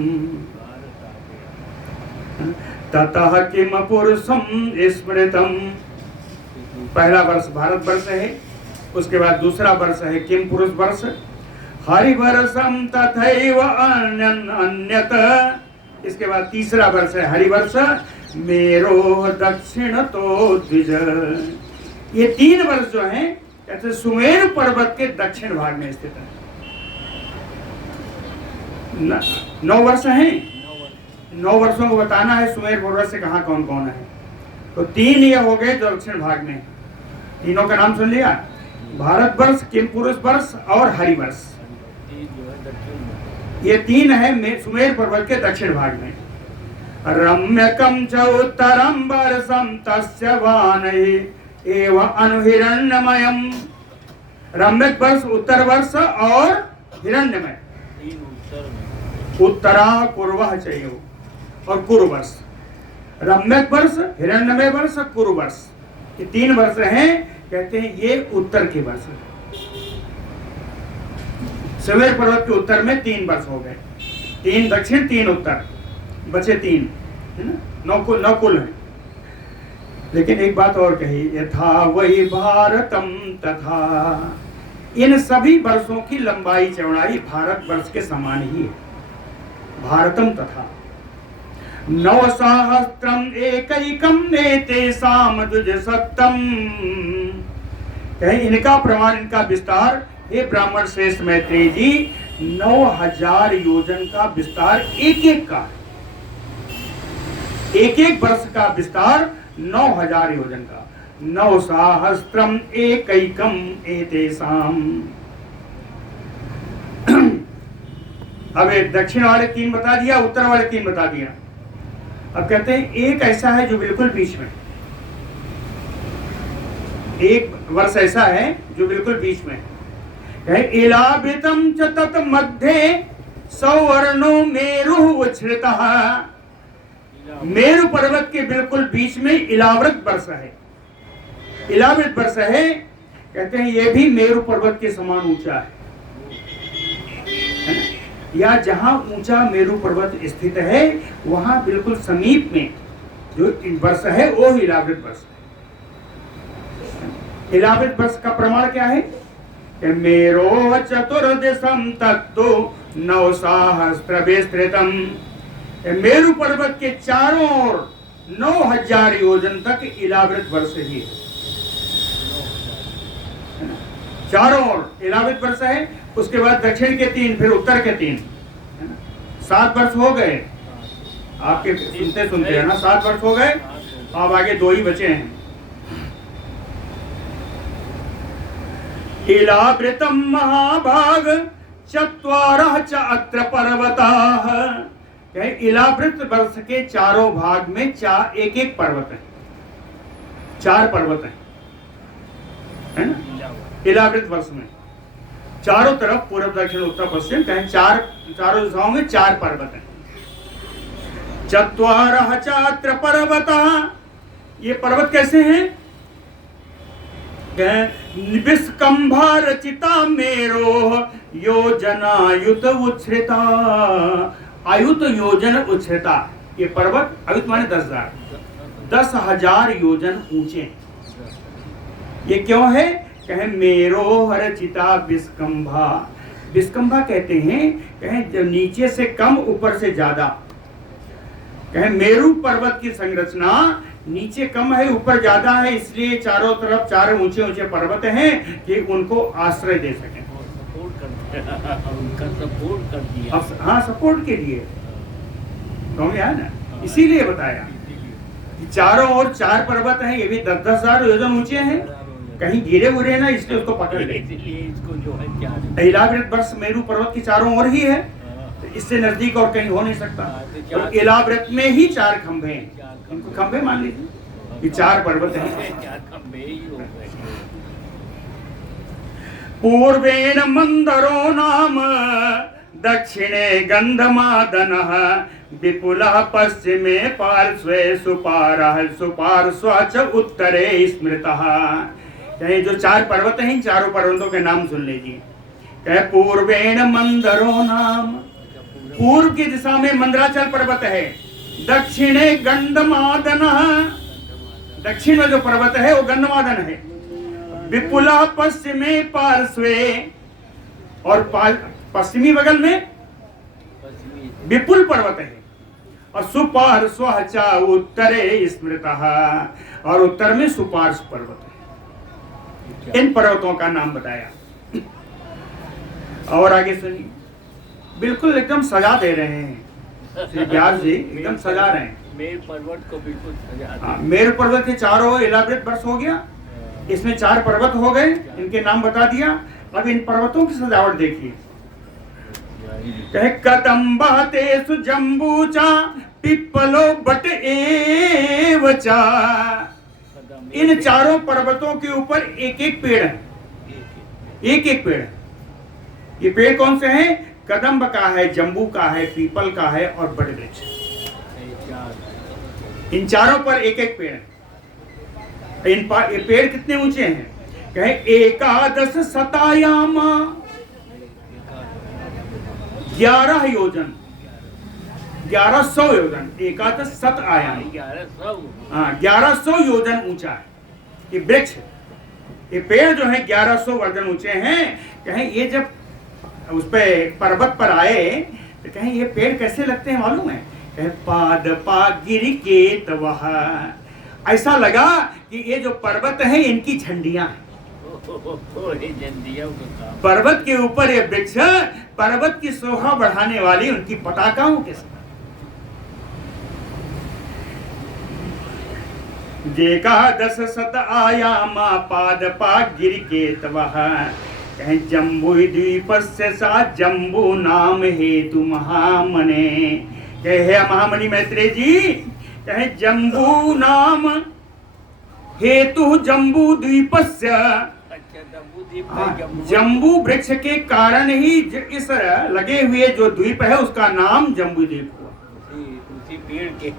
ततः किम पुरुषम स्मृतम। पहला वर्ष भारत वर्ष है, उसके बाद दूसरा वर्ष है किम पुरुष वर्ष, हरिवर्षम तथैव अन्यत, इसके बाद तीसरा वर्ष है हरिवर्ष, मेरो दक्षिण तो द्विज। ये 3 वर्ष जो हैं कहते सुमेरु पर्वत के दक्षिण भाग में स्थित है। 9 वर्ष हैं। 9 वर्षों को बताना है सुमेरु पर्वत से कहाँ कौन कौन है। तो 3 ये हो गए जो दक्षिण भाग में। तीनों का नाम सुन लिया, भारतवर्ष, किमपुरुष वर्ष और हरिवर्ष। ये 3 है सुमेरु पर्वत के दक्षिण भाग में। रम्यकम च उत्तरम वर्षम तस्य वानहि एव अनुहिरण्यमयम। रम्यक वर्ष, उत्तर वर्ष और हिरण्यमय। उत्तरा कुर्वः चयो और कुरु वर्ष। रम्यक वर्ष, हिरण्यमय वर्ष, कुरु वर्ष, ये 3 वर्ष हैं। कहते हैं ये उत्तर के वर्ष। सुमेरु पर्वत के उत्तर में 3 वर्ष हो गए। 3 दक्षिण, 3 उत्तर, बचे 3 है ना। 9 कुल है। लेकिन एक बात और कही, यथा वही भारतम तथा। इन सभी वर्षों की लंबाई चौड़ाई भारत वर्ष के समान ही है। भारतम तथा 9 सहस्त्रम एकैकम नेतेषाम द्विजसत्तम। कहें इनका प्रमाण, इनका विस्तार, हे ब्राह्मण श्रेष्ठ मैत्रेय जी, 9000 योजन का विस्तार एक का, एक वर्ष का विस्तार 9000 योजन का। 9 सहस्त्रम एकैकम एतेषाम। अब दक्षिण वाले 3 बता दिया, उत्तर वाले 3 बता दिया। अब कहते हैं एक ऐसा है जो बिल्कुल बीच में, एक वर्ष ऐसा है जो बिल्कुल बीच में है। इलावृतम च तत् मध्ये सौवर्णो मेरु उच्छ्रितः। मेरु पर्वत के बिल्कुल बीच में इलावृत वर्ष है। इलावृत वर्ष है, कहते हैं ये भी मेरु पर्वत के समान ऊंचा है। या जहां ऊंचा मेरु पर्वत स्थित है वहां बिल्कुल समीप में जो वर्ष है वो इलावृत वर्ष है। इलावृत वर्ष का प्रमाण क्या है? मेरो चतुर्दशम तत्तो 9 सहस्त्र विस्तृतम। मेरु पर्वत के चारों ओर 9000 योजन तक इलावृत वर्ष ही है। चारों ओर इलावृत वर्ष है। उसके बाद दक्षिण के 3, फिर उत्तर के 3, 7 वर्ष हो गए आपके सुनते सुनते है ना। 7 वर्ष हो गए, अब आगे 2 ही बचे हैं। इलावृतम महाभाग चत्वारः च अत्र पर्वताः। इलावृत वर्ष के चारों भाग में एक पर्वत है, 4 पर्वत है ना। इलावृत वर्ष में चारों तरफ पूर्व दक्षिण उत्तर पश्चिम कहें चारों दिशाओं में 4 पर्वत हैं। चत्वारः चात्र पर्वतः। ये पर्वत कैसे हैं? विस्कंभा रचिता मेरो योजनायुत उच्छ्रिता। आयुत योजन उच्छ्रिता। ये पर्वत, आयुत माने 10,000, 10,000 योजन ऊंचे। ये क्यों है? कहे मेरो रचिता विस्कंभा। विस्कंभा कहते हैं, कहे जब नीचे से कम ऊपर से ज्यादा। कहे मेरु पर्वत की संरचना नीचे कम है ऊपर ज्यादा है, इसलिए चारों तरफ 4 ऊंचे ऊंचे पर्वत हैं कि उनको आश्रय दे सकें। सपोर्ट कर दिया। हाँ, सपोर्ट के लिए समझ आया ना, इसीलिए बताया कि चारों ओर 4 पर्वत हैं। ये भी 10,000 योजन ऊंचे हैं, कहीं गिरे उरे ना, इसलिए उसको पकड़ ले। इसको जो है इलावृत वर्ष मेरु पर्वत की चारों ओर ही है, तो इससे नजदीक और कहीं हो नहीं सकता। तो इलावृत में ही 4 खंभे हैं, इनको खंभे मान लीजिए, ये 4 पर्वत हैं। पूर्वेण मंदरो नाम दक्षिणे गंधमादनः विपुलः पश्चिमे पार्श्वे सुपारः सुपार्श्व च उत्तरे स्मृतः। कहे जो 4 पर्वत हैं, इन चारों पर्वतों के नाम सुन लीजिए। कहे पूर्वेण मंदरो नाम, पूर्व की दिशा में मंदराचल पर्वत है। दक्षिणे गंधमादनः, दक्षिण में जो पर्वत है वो गंधमादन है। विपुला पश्चिमे पार्श्वे, और पश्चिमी बगल में विपुल पर्वत है। और सुपार्श्वः च उत्तरे स्मृतः, और उत्तर में सुपार्श्व पर्वत है। इन पर्वतों का नाम बताया। और आगे सुनिए, बिल्कुल एकदम सजा दे रहे हैं श्री व्यास जी, एकदम सजा रहे हैं। मेर पर्वत को बिल्कुल सजा हाँ, मेरु पर्वत के चारों इलाबरेट वर्ष हो गया, इसमें 4 पर्वत हो गए, इनके नाम बता दिया। अब इन पर्वतों की सजावट देखिए। कहे कदम्बतेषु जम्बूचा पिप्पलो बट एवचा। इन चारों पर्वतों के ऊपर एक एक पेड़ है, एक एक पेड़ है। ये पेड़ कौन से हैं? कदम्ब का है, जम्बू का है, पीपल का है और बट वृक्ष। इन चारों पर एक एक पेड़ है। ये पेड़ कितने ऊंचे हैं? कहे एकादश शतायामा, 11 योजन, 1100 योजन, एकादश शत आयाम, 1100 योजन ऊंचा है ये वृक्ष। ये पेड़ जो है 1100 वर्जन ऊंचे हैं। कहें ये जब उस पे पर्वत पर आए तो कहें ये पेड़ कैसे लगते हैं मालूम है? कहें पाद पा गिर के तवह, ऐसा लगा कि ये जो पर्वत है इनकी झंडियां हैं। पर्वत के ऊपर ये वृक्ष पर्वत की शोभा बढ़ाने वाली उनकी पताकाओं के साथ। जेकादश शत आयामा पाद पा गिर के तवह, कहें जम्बू द्वीपस्य सा जम्बू नाम हेतु महामने। कहे महामणि मैत्रेय जी, कहे जम्बू नाम हेतु जम्बू द्वीपस्य, जम्बू वृक्ष के कारण ही इस लगे हुए जो द्वीप है उसका नाम जम्बू द्वीप हुआ। उसी पेड़ के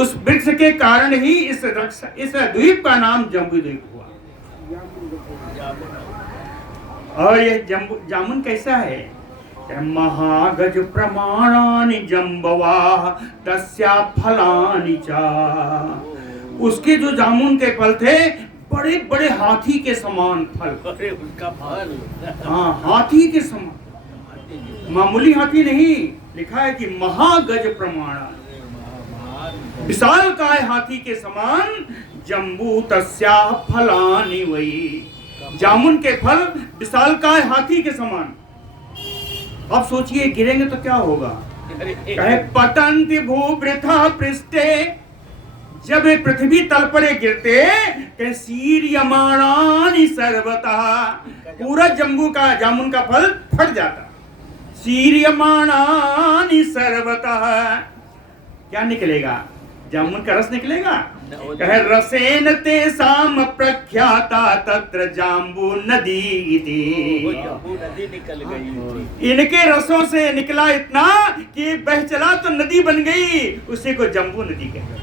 उस वृक्ष के कारण ही इस द्वीप का नाम जम्बू द्वीप हुआ। और ये जामुन कैसा है? महागज प्रमाणानि जम्बवा तस्या फलानि चा। उसके जो जामुन के फल थे बड़े बड़े हाथी के समान फल। अरे उसका फल, हाँ, हाथी के समान, मामूली हाथी नहीं। लिखा है कि महागज प्रमाण, विशालकाय हाथी के समान। जम्बू तस्या फलानि वही, जामुन के फल विशालकाय हाथी के समान। अब सोचिए गिरेंगे तो क्या होगा? कहे पतंति भूवृथा पृष्ठे, जब ये पृथ्वी तल पर गिरते कहे शीर्यमाणानि सर्वतः, पूरा जम्बू का जामुन का फल फट जाता। शीर्यमाणानि सर्वतः, क्या निकलेगा? जामुन का रस निकलेगा। कहे रसेन तेसाम प्रख्याता तत्र जाम्बू नदी इति। नदी निकल गई, इनके रसों से निकला इतना कि बह चला तो नदी बन गई, उसी को जम्बू नदी कहते।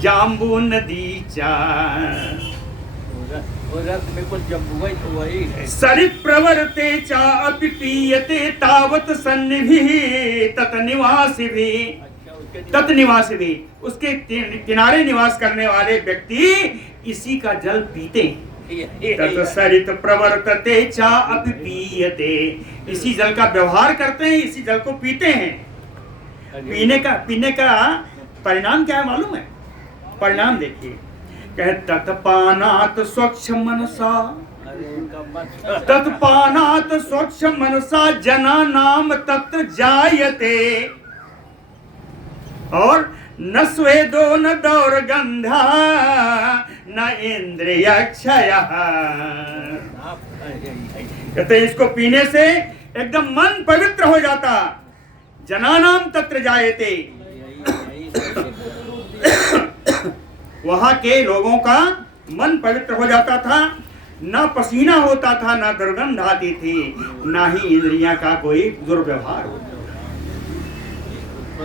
जाम्बू नदी चा, सरित प्रवर्ते चा अपि पीयते तावत सन्निभिः तत निवासिभिः। तत् निवासिभिः, उसके किनारे निवास करने वाले व्यक्ति इसी का जल पीते हैं। तत् सरित प्रवर्तते चा अपि पीयते, इसी जल का व्यवहार करते हैं, इसी जल को पीते हैं। पीने का परिणाम क्या है मालूम है? परिणाम देखिए। कहे तत्पानात् स्वच्छ मनसा, तत्पानात् स्वच्छ मनसा जना नाम तत्र जायते, और न स्वेदो न दौर्गंधा न इंद्रिय क्षय। कहते इसको पीने से एकदम मन पवित्र हो जाता। जनानाम तत्र जायते, वहां के लोगों का मन पवित्र हो जाता था। ना पसीना होता था, ना दुर्गंध आती थी, ना ही इंद्रियां का कोई दुर्व्यवहार होता।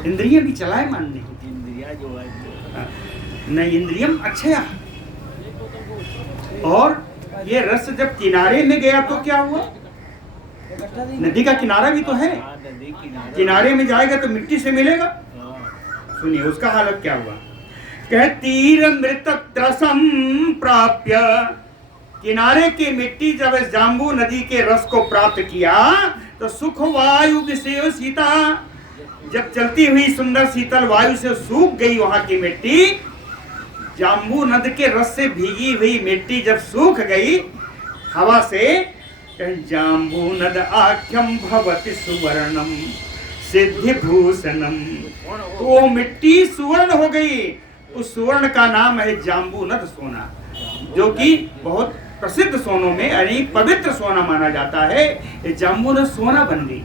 इंद्रिय भी चलाए मान नहीं, इंद्रिया जो है नहीं, इंद्रियम अच्छया। और ये रस जब किनारे में गया तो क्या हुआ? नदी का किनारा भी तो है, किनारे में जाएगा तो मिट्टी से मिलेगा। सुनिए उसका हालत क्या हुआ। कह तीर मृत रसम प्राप्य, किनारे की मिट्टी जब जाम्बू नदी के रस को प्राप्त किया तो सुख वायु विषय सीता, जब चलती हुई सुंदर शीतल वायु से सूख गई वहां की मिट्टी, जाम्बू नद के रस से भीगी हुई मिट्टी जब सूख गई हवा से, जाम्बू नद आख्यम भवति सुवर्णम सिद्धि भूषणम, तो वो मिट्टी सुवर्ण हो गई। उस सुवर्ण का नाम है जाम्बू नद सोना, जो कि बहुत प्रसिद्ध सोनों में यानी पवित्र सोना माना जाता है। ये जाम्बू नद सोना बन गई।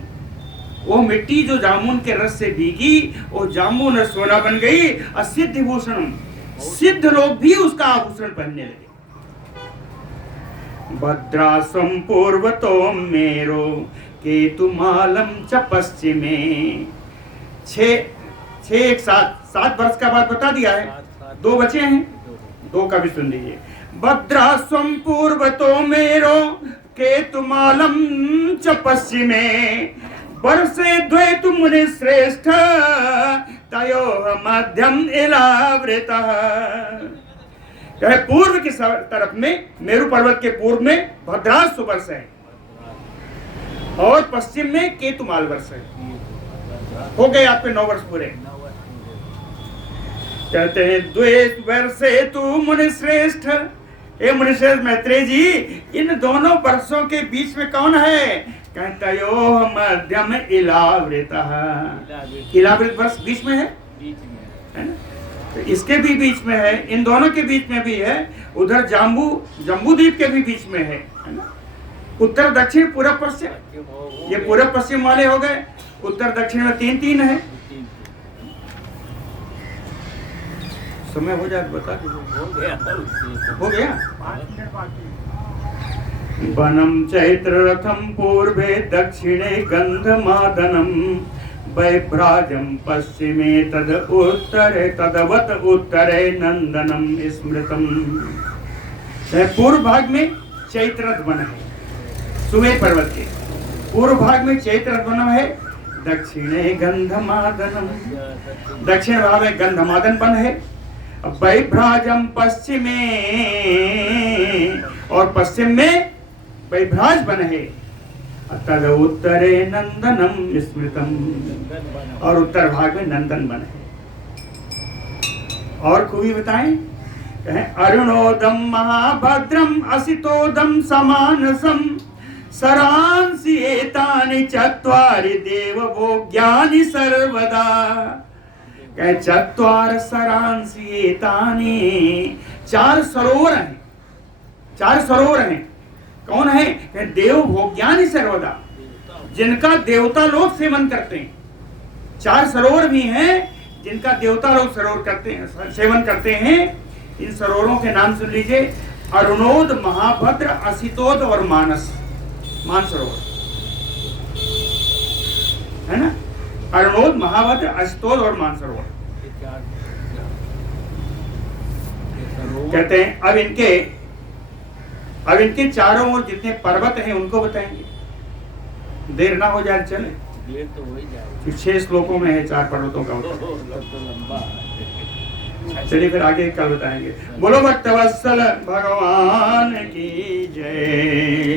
वो मिट्टी जो जामुन के रस से भीगी वो जाम्बू नद सोना बन गई। और सिद्ध भूषणम, सिद्ध लोग भी उसका आभूषण पहनने लगे। भद्रासम पूर्वतो मेरो केतुमालम च पश्चिमे, छह एक सात वर्ष का बात बता दिया है, 2 बचे हैं, 2 का भी सुन लीजिए। भद्रास्वम पूर्वतो मेरो केतुमालम च पश्चिमे, वर्षे द्वैतु मुनि श्रेष्ठ तयोः मध्यम इलावृतः। पूर्व की तरफ में मेरु पर्वत के पूर्व में भद्रास्व वर्ष है और पश्चिम में केतुमाल वर्ष है। हो गए आपके 9 वर्ष पूरे। कहते हैं द्वैत वर्षे तु मुनि श्रेष्ठ, हे मुनि श्रेष्ठ मैत्रेय जी, इन दोनों वर्षों के बीच में कौन है? कहते यो मध्यम इलावृतः, इलावृत वर्ष बीच में है ना? तो इसके भी बीच में है, इन दोनों के बीच में भी है। उधर जम्बू द्वीप के भी बीच में है ना? उत्तर दक्षिण पूर्व पश्चिम, ये पूर्व पश्चिम वाले हो गए। उत्तर दक्षिण में 3 है। समय हो जाए बता दीजिए। हो गया। वनम चैत्र रथम पूर्वे दक्षिणे गंधमादनम, वैभ्राजम पश्चिमे तद उत्तरे तदवत उत्तरे नंदनम स्मृतम। पूर्व भाग में चैत्ररथ वन है, सुमेर पर्वत के पूर्व भाग में चैत्ररथ वन है। दक्षिणे गंधमादनम, दक्षिण भाग में गंधमादन वन है। वैभ्राजम पश्चिमे, और पश्चिम में वैभ्राज वन है। तद उत्तरे नंदनम स्मृतम, और उत्तर भाग में नंदन वन है। और खूबी बताएं, अरुणोदम महाभद्रम असितोदम समानसम, सरांसि एतानि चत्वारि देवभोग्यानि सर्वदा। चत्वार सरांसि एतानि, 4 सरोवर हैं, 4 सरोवर हैं। कौन है? देव भोग्यानि सर्वदा, जिनका देवता लोग सेवन करते हैं। 4 सरोवर भी हैं जिनका देवता लोग सरोवर करते हैं, सेवन करते हैं। इन सरोवरों के नाम सुन लीजिए, अरुणोद, महाभद्र, असितोद और मानसरोवर है ना। अरुणोद, महाभद्र, असितोद और मानसरोवर। कहते हैं अब इनके चारों ओर जितने पर्वत हैं उनको बताएंगे, देर ना हो जाए, चले। देर तो हो ही जाए। 6 श्लोकों में है 4 पर्वतों का उत्तर। तो लंबा है। चलिए फिर आगे कल बताएंगे। बोलो भक्तवत्सल भगवान की जय।